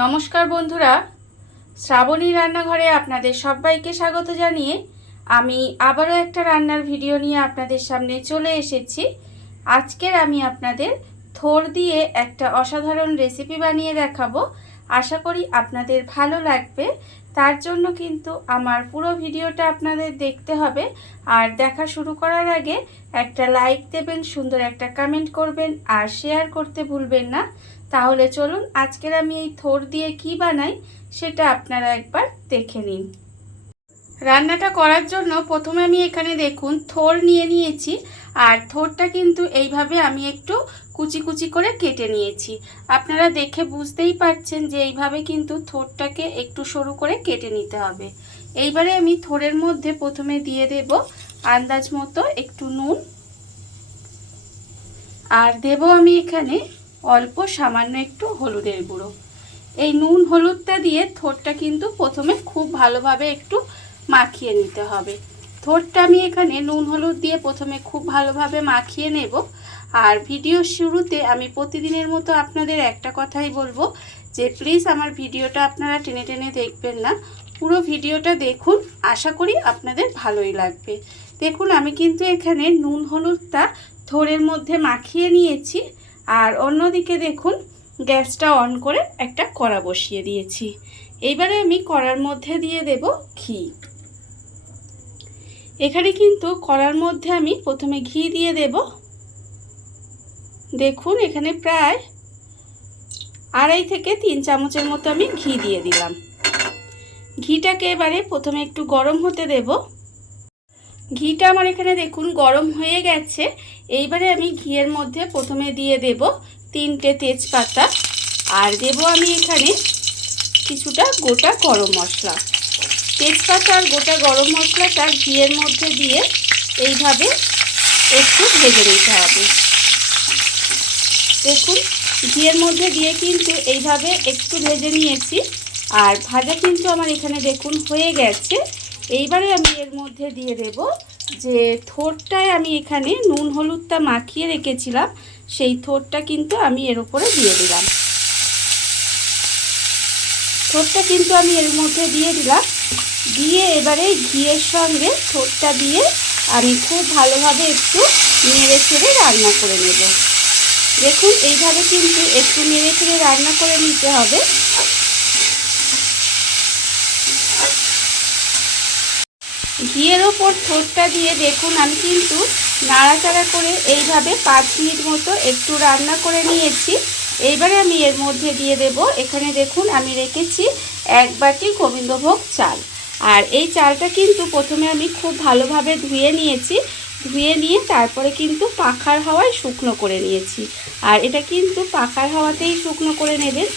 নমস্কার বন্ধুরা, শ্রাবণী রান্নাঘরে আপনাদের সবাইকে স্বাগত জানিয়ে আমি আবারও একটা রান্নার ভিডিও নিয়ে আপনাদের সামনে চলে এসেছি। আজকের আমি আপনাদের থোড় দিয়ে একটা অসাধারণ রেসিপি বানিয়ে দেখাবো। আশা করি আপনাদের ভালো লাগবে। তার জন্য কিন্তু আমার পুরো ভিডিওটা আপনাদের দেখতে হবে। আর দেখা শুরু করার আগে একটা লাইক দেবেন, সুন্দর একটা কমেন্ট করবেন আর শেয়ার করতে ভুলবেন না। তাহলে চলুন আজকের আমি এই থোড় দিয়ে কি বানাই সেটা আপনারা একবার দেখে নিন। রান্নাটা করার জন্য প্রথমে আমি এখানে দেখুন থোড় নিয়ে নিয়েছি। আর থোড়টা কিন্তু এইভাবে আমি একটু কুচি কুচি করে কেটে নিয়েছি। আপনারা দেখে বুঝতেই পারছেন যে এইভাবে কিন্তু থোড়টাকে একটু সরু করে কেটে নিতে হবে। এইবারে আমি থোড়ের মধ্যে প্রথমে দিয়ে দেব আন্দাজ মতো একটু নুন, আর দেব আমি এখানে অল্প সামান্য একটু হলুদের গুঁড়ো। এই নুন হলুদটা দিয়ে থোড়টা কিন্তু প্রথমে খুব ভালোভাবে একটু মাখিয়ে নিতে হবে। থোড়টা আমি এখানে নুন হলুদ দিয়ে প্রথমে খুব ভালোভাবে মাখিয়ে নেব। আর ভিডিওর শুরুতে আমি প্রতিদিনের মতো আপনাদের একটা কথাই বলবো যে প্লিজ আমার ভিডিওটা আপনারা টেনে টেনে দেখবেন না, পুরো ভিডিওটা দেখুন। আশা করি আপনাদের ভালোই লাগবে। দেখুন আমি কিন্তু এখানে নুন হলুদটা থোড়ের মধ্যে মাখিয়ে নিয়েছি। আর অন্যদিকে দেখুন গ্যাসটা অন করে একটা কড়া বসিয়ে দিয়েছি। এইবারে আমি কড়ার মধ্যে দিয়ে দেব ঘি। এখানে কিন্তু কড়ার মধ্যে আমি প্রথমে ঘি দিয়ে দেব। দেখুন এখানে প্রায় 2.5 থেকে 3 চামচের মতো আমি ঘি দিয়ে দিলাম। ঘিটাকে এবারে প্রথমে একটু গরম হতে দেব। ঘিটা আমার এখানে দেখুন গরম হয়ে গেছে। এইবারে আমি ঘিয়ের মধ্যে প্রথমে দিয়ে দেব 3টে তেজপাতা, আর দেব আমি এখানে কিছুটা গোটা গরম মশলা। তেজপাতা আর গোটা গরম মশলাটা ঘিয়ের মধ্যে দিয়ে এইভাবে একটু ভেজে নিতে হবে। দেখুন ঘিয়ের মধ্যে দিয়ে কিন্তু এইভাবে একটু ভেজে নিয়েছি। আর ভাজা কিন্তু আমার এখানে দেখুন হয়ে গেছে। এইবারে আমি এর মধ্যে দিয়ে দেব যে থোড়টায় আমি এখানে নুন হলুদটা মাখিয়ে রেখেছিলাম, সেই থোড়টা কিন্তু আমি এর উপরে দিয়ে দিলাম। থোড়টা কিন্তু আমি এর মধ্যে দিয়ে দিলাম। দিয়ে এবারে ঘিয়ের সঙ্গে থোড়টা দিয়ে আমি খুব ভালোভাবে একটু নেড়ে চেড়ে রান্না করে নেব। দেখুন এইভাবে কিন্তু একটু নেড়ে চেড়ে রান্না করে নিতে হবে। ঘিয়ের ওপর থোড়টা দিয়ে দেখুন আমি কিন্তু নাড়াচাড়া করে এইভাবে 5 মিনিট মতো একটু রান্না করে নিয়েছি। এইবারে আমি এর মধ্যে দিয়ে দেব, এখানে দেখুন আমি রেখেছি 1 বাটি গোবিন্দভোগ চাল। আর এই চালটা কিন্তু প্রথমে আমি খুব ভালোভাবে ধুয়ে নিয়েছি। ধুয়ে নিয়ে তারপরে কিন্তু পাখার হাওয়ায় শুকনো করে নিয়েছি। আর এটা কিন্তু পাখার হাওয়াতেই শুকনো করে নেবেন।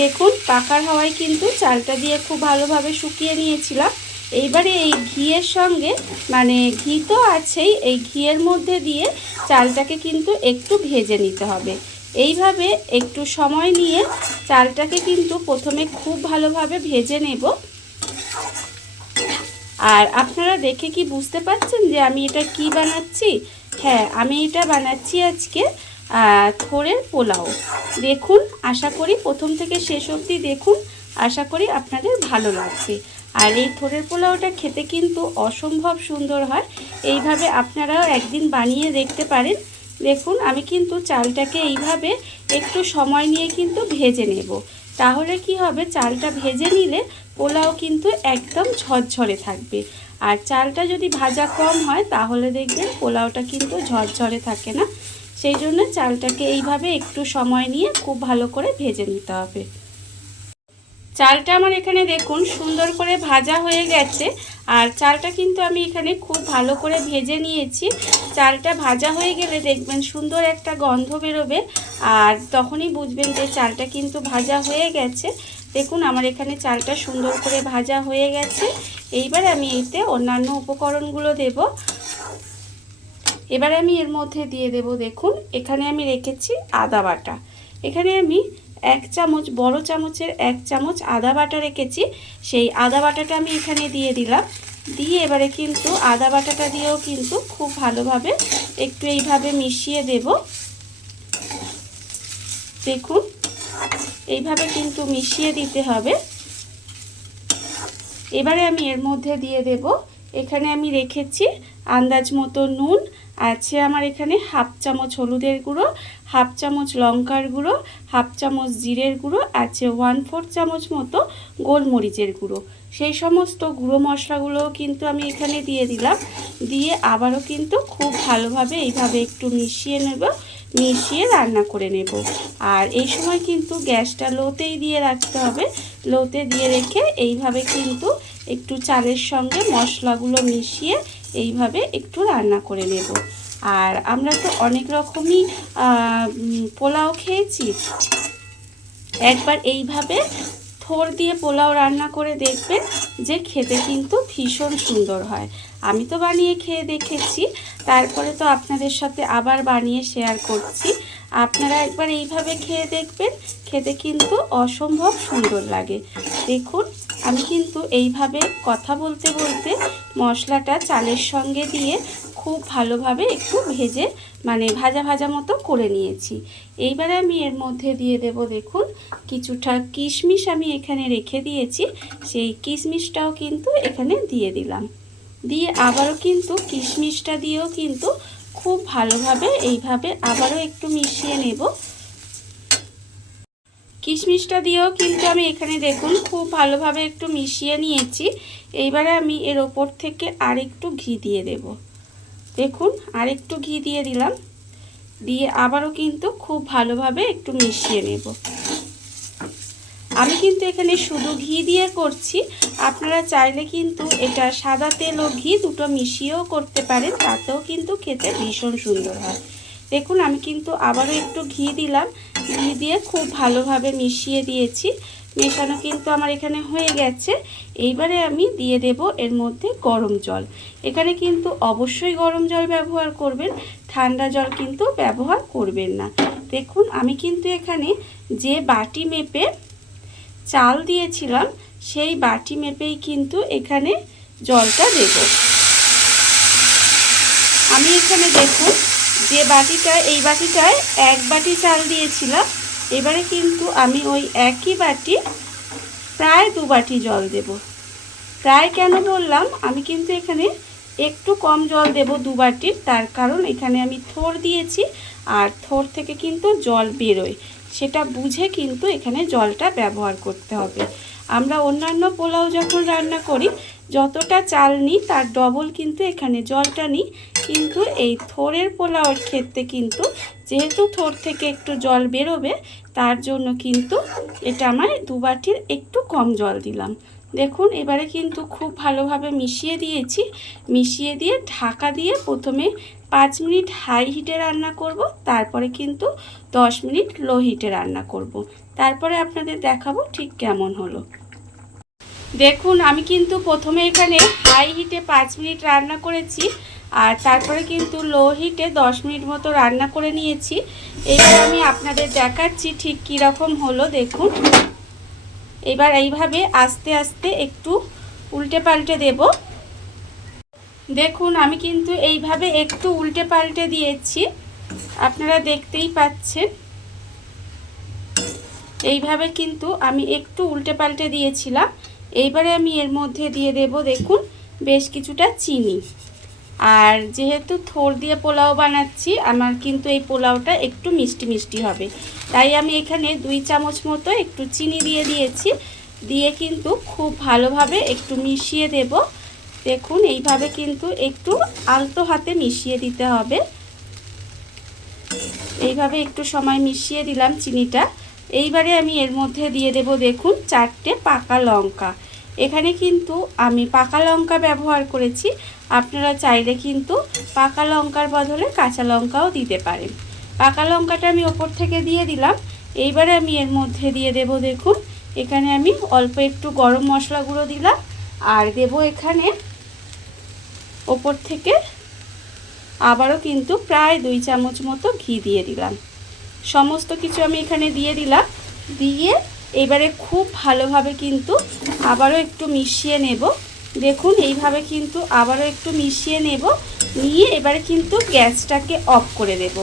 দেখুন পাখার হাওয়ায় কিন্তু চালটা দিয়ে খুব ভালোভাবে শুকিয়ে নিয়েছিলাম। এইবারে এই ঘিয়ের সঙ্গে মানে ঘি তো আছেই, এই ঘিয়ের মধ্যে দিয়ে চালটাকে কিন্তু একটু ভেজে নিতে হবে। এইভাবে একটু সময় নিয়ে চালটাকে কিন্তু প্রথমে খুব ভালোভাবে ভেজে নেব। আর আপনারা দেখে কি বুঝতে পারছেন যে আমি এটা কি বানাচ্ছি? হ্যাঁ, আমি এটা বানাচ্ছি আজকে থোড়ের পোলাও। দেখুন আশা করি প্রথম থেকে শেষ অবধি দেখুন, আশা করি আপনাদের ভালো লাগবে। আর এই থোড়ের পোলাওটা খেতে কিন্তু অসম্ভব সুন্দর হয়। এইভাবে আপনারাও একদিন বানিয়ে দেখতে পারেন। দেখুন আমি কিন্তু চালটাকে এইভাবে একটু সময় নিয়ে কিন্তু ভেজে নেব। তাহলে কি হবে, চালটা ভেজে নিলে পোলাও কিন্তু একদম ঝরঝরে থাকবে। আর চালটা যদি ভাজা কম হয় তাহলে দেখবেন পোলাওটা কিন্তু ঝরঝরে থাকে না। সেই জন্য চালটাকে এইভাবে একটু সময় নিয়ে খুব ভালো করে ভেজে নিতে হবে। চালটা আমার এখানে দেখুন সুন্দর করে ভাজা হয়ে গেছে। আর চালটা কিন্তু আমি এখানে খুব ভালো করে ভেজে নিয়েছি। চালটা ভাজা হয়ে গেলে দেখবেন সুন্দর একটা গন্ধ বেরোবে, আর তখনই বুঝবেন যে চালটা কিন্তু ভাজা হয়ে গেছে। দেখুন আমার এখানে চালটা সুন্দর করে ভাজা হয়ে গেছে। এইবার আমি এতে অন্যান্য উপকরণগুলো দেব। এবার আমি এর মধ্যে দিয়ে দেব, দেখুন এখানে আমি রেখেছি আদা বাটা। এখানে আমি 1 চামচ, বড় চামচের 1 চামচ আদা বাটা রেখেছি। সেই আদা বাটাটা আমি এখানে দিয়ে দিলাম। দিয়ে এবারে কিন্তু আদা বাটাটা দিয়েও কিন্তু খুব ভালোভাবে একটু এইভাবে মিশিয়ে দেব। দেখুন এইভাবে কিন্তু মিশিয়ে দিতে হবে। এবারে আমি এর মধ্যে দিয়ে দেব, এখানে আমি রেখেছি আন্দাজ মতো নুন, আছে আমার এখানে হাফ চামচ হলুদের গুঁড়ো, হাফ চামচ লঙ্কার গুঁড়ো, হাফ চামচ জিরের গুঁড়ো, আছে 1/4 চামচ মতো গোলমরিচের গুঁড়ো। সেই সমস্ত গুঁড়ো মশলাগুলোও কিন্তু আমি এখানে দিয়ে দিলাম। দিয়ে আবারও কিন্তু খুব ভালোভাবে এইভাবে একটু মিশিয়ে নেব, মিশিয়ে রান্না করে নেব। আর এই সময় কিন্তু গ্যাসটা লোতেই দিয়ে রাখতে হবে। লোতে দিয়ে রেখে এইভাবে কিন্তু একটু চালের সঙ্গে মশলাগুলো মিশিয়ে এইভাবে একটু রান্না করে নেব। আর আমরা তো অনেক রকমই পোলাও খেয়েছি, একবার এইভাবে থোড় দিয়ে পোলাও রান্না করে দেখবেন, যে খেতে কিন্তু ভীষণ সুন্দর হয়। আমি তো বানিয়ে খেয়ে দেখেছি, তারপরে তো আপনাদের সাথে আবার বানিয়ে শেয়ার করছি। আপনারা একবার এইভাবে খেয়ে দেখবেন, খেতে কিন্তু অসম্ভব সুন্দর লাগে। দেখুন আমি কিন্তু এইভাবে কথা বলতে বলতে মশলাটা চালের সঙ্গে দিয়ে খুব ভালোভাবে একটু ভেজে ভাজা ভাজা মতো করে নিয়েছি। এইবারে আমি এর মধ্যে দিয়ে দেব, দেখুন কিছুটা কিশমিশ আমি এখানে রেখে দিয়েছি, সেই কিশমিশটাও কিন্তু এখানে দিয়ে দিলাম। দিয়ে আবারও কিন্তু কিশমিশটা দিয়েও কিন্তু খুব ভালোভাবে এইভাবে আবারও একটু মিশিয়ে নেব। কিশমিশটা দিয়েও কিন্তু আমি এখানে দেখুন খুব ভালোভাবে একটু মিশিয়ে নিয়েছি। এইবারে আমি এর ওপর থেকে আরেকটু ঘি দিয়ে দেব। দেখুন আরেকটু ঘি দিয়ে দিলাম, দিয়ে আবারও কিন্তু খুব ভালোভাবে একটু মিশিয়ে নেব। আমি কিন্তু এখানে শুধু ঘি দিয়ে করছি, আপনারা চাইলে কিন্তু এটা সাদা তেল ও ঘি দুটো মিশিয়েও করতে পারেন, তাতেও কিন্তু খেতে ভীষণ সুন্দর হয়। দেখুন আমি কিন্তু আবারও একটু ঘি দিলাম, ঘি দিয়ে খুব ভালোভাবে মিশিয়ে দিয়েছি। মেশানো কিন্তু আমার এখানে হয়ে গেছে। এইবারে আমি দিয়ে দেব এর মধ্যে গরম জল। এখানে কিন্তু অবশ্যই গরম জল ব্যবহার করবেন, ঠান্ডা জল কিন্তু ব্যবহার করবেন না। দেখুন আমি কিন্তু এখানে যে বাটি মেপে চাল দিয়েছিলাম, সেই বাটি মেপেই কিন্তু এখানে জলটা দেব। আমি এখানে দেখুন যে বাটিটা, এই বাটিটায় 1 বাটি চাল দিয়েছিলাম, এবারে কিন্তু আমি ওই একই বাটি প্রায় 2 বাটি জল দেব। প্রায় কেন বললাম, আমি কিন্তু এখানে একটু কম জল দেব 2 বাটির, তার কারণ এখানে আমি থোড় দিয়েছি, আর থোড় থেকে কিন্তু জল বেরোয়, সেটা বুঝে কিন্তু এখানে জলটা ব্যবহার করতে হবে। আমরা অন্যান্য পোলাও যখন রান্না করি যতটা চাল নিই তার ডবল কিন্তু এখানে জলটা নিই, কিন্তু এই থোড়ের পোলাওয়ের ক্ষেত্রে কিন্তু যেহেতু থোড় থেকে একটু জল বেরোবে, তার জন্য কিন্তু এটা আমার 2 বাটির একটু কম জল দিলাম। দেখুন এবারে কিন্তু খুব ভালোভাবে মিশিয়ে দিয়েছি। মিশিয়ে দিয়ে ঢাকা দিয়ে প্রথমে 5 মিনিট হাই হিটে রান্না করব, তারপরে কিন্তু 10 মিনিট লো হিটে রান্না করব। তারপরে আপনাদের দেখাবো ঠিক কেমন হলো। দেখুন আমি কিন্তু প্রথমে এখানে হাই হিটে 5 মিনিট রান্না করেছি, আর তারপরে কিন্তু লো হিটে 10 মিনিট মতো রান্না করে নিয়েছি। এবার আমি আপনাদের দেখাচ্ছি ঠিক কীরকম হলো। দেখুন এবার এইভাবে আস্তে আস্তে একটু উল্টে পাল্টে দেব। দেখুন আমি কিন্তু এইভাবে একটু উল্টে পাল্টে দিয়েছি, আপনারা দেখতেই পাচ্ছেন। এইভাবে কিন্তু আমি একটু উল্টে পাল্টে দিয়েছিলাম। এইবারে আমি এর মধ্যে দিয়ে দেব, দেখুন বেশ কিছুটা চিনি। আর যেহেতু থোড় দিয়ে পোলাও বানাচ্ছি, আমার কিন্তু এই পোলাওটা একটু মিষ্টি মিষ্টি হবে, তাই আমি এখানে 2 চামচ মতো একটু চিনি দিয়ে দিয়েছি। দিয়ে কিন্তু খুব ভালোভাবে একটু মিশিয়ে দেব। দেখুন এইভাবে কিন্তু একটু আলতো হাতে মিশিয়ে দিতে হবে। এইভাবে একটু সময় মিশিয়ে দিলাম চিনিটা। এইবারে আমি এর মধ্যে দিয়ে দেব, দেখুন 4টে পাকা লঙ্কা। এখানে কিন্তু আমি পাকা লঙ্কা ব্যবহার করেছি, আপনারা চাইলে কিন্তু পাকা লঙ্কার বদলে কাঁচা লঙ্কাও দিতে পারেন। পাকা লঙ্কাটা আমি ওপর থেকে দিয়ে দিলাম। এইবারে আমি এর মধ্যে দিয়ে দেব, দেখুন এখানে আমি অল্প একটু গরম মশলা গুঁড়ো দিলাম, আর দেব এখানে ওপর থেকে আবারও কিন্তু প্রায় 2 চামচ মতো ঘি দিয়ে দিলাম। সমস্ত কিছু আমি এখানে দিয়ে দিলাম। দিয়ে এবারে খুব ভালোভাবে কিন্তু আবারও একটু মিশিয়ে নেব। দেখুন এইভাবে কিন্তু আবারও একটু মিশিয়ে নেব। নিয়ে এবারে কিন্তু গ্যাসটাকে অফ করে দেব।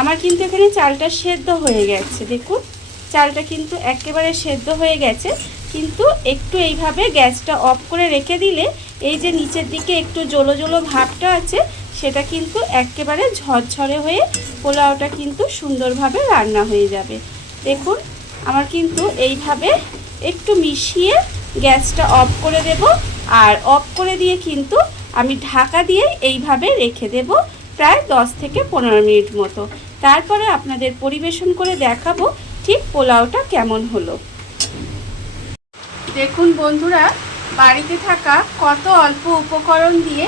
আমার কিন্তু এখানে চালটা সেদ্ধ হয়ে গেছে। দেখুন চালটা কিন্তু একেবারে সেদ্ধ হয়ে গেছে, কিন্তু একটু এইভাবে গ্যাসটা অফ করে রেখে দিলে এই যে নিচের দিকে একটু জলো জলো ভাবটা আছে সেটা কিন্তু একেবারে ঝরঝরে হয়ে পোলাওটা কিন্তু সুন্দরভাবে রান্না হয়ে যাবে। দেখুন আমার কিন্তু এইভাবে একটু মিশিয়ে গ্যাসটা অফ করে দেব, আর অফ করে দিয়ে কিন্তু আমি ঢাকা দিয়ে এইভাবে রেখে দেব প্রায় 10 থেকে 15 মিনিট মতো। তারপরে আপনাদের পরিবেশন করে দেখাবো ঠিক পোলাওটা কেমন হলো। দেখুন বন্ধুরা, বাড়িতে থাকা কত অল্প উপকরণ দিয়ে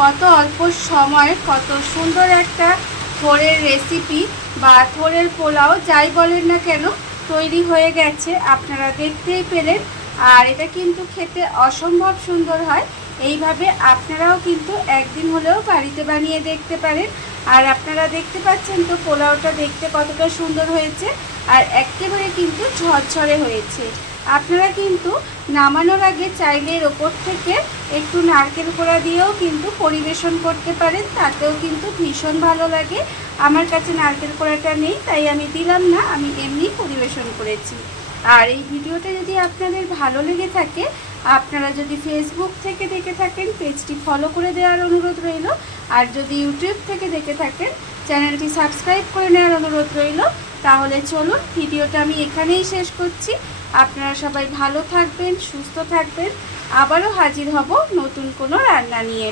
কত অল্প সময় কত সুন্দর একটা থোড়ের রেসিপি বা থোড়ের পোলাও যাই বলেন না কেন তৈরি হয়ে গেছে, আপনারা দেখতেই পেলেন। আর এটা কিন্তু খেতে অসম্ভব সুন্দর হয়। এইভাবে আপনারাও কিন্তু একদিন হলেও বাড়িতে বানিয়ে দেখতে পারেন। আর আপনারা দেখতে পাচ্ছেন তো পোলাওটা দেখতে কতটা সুন্দর হয়েছে, আর একেবারে কিন্তু ঝরঝরে হয়েছে। আপনারা কিন্তু নামানোর আগে চাইলে এর ওপর থেকে একটু নারকেল কোড়া দিয়েও কিন্তু পরিবেশন করতে পারেন, তাতেও কিন্তু ভীষণ ভালো লাগে। আমার কাছে নারকেল কোড়াটা নেই তাই আমি দিলাম না, আমি এমনি পরিবেশন করেছি। আর এই ভিডিওটা যদি আপনাদের ভালো লেগে থাকে, আপনারা যদি ফেসবুক থেকে দেখে থাকেন পেজটি ফলো করে দেওয়ার অনুরোধ রইল, আর যদি ইউটিউব থেকে দেখে থাকেন চ্যানেলটি সাবস্ক্রাইব করে নেওয়ার অনুরোধ রইল। তাহলে চলুন ভিডিওটা আমি এখানেই শেষ করছি। আপনারা সবাই ভালো থাকবেন, সুস্থ থাকবেন। আবারও হাজির হব নতুন কোনো রান্না নিয়ে।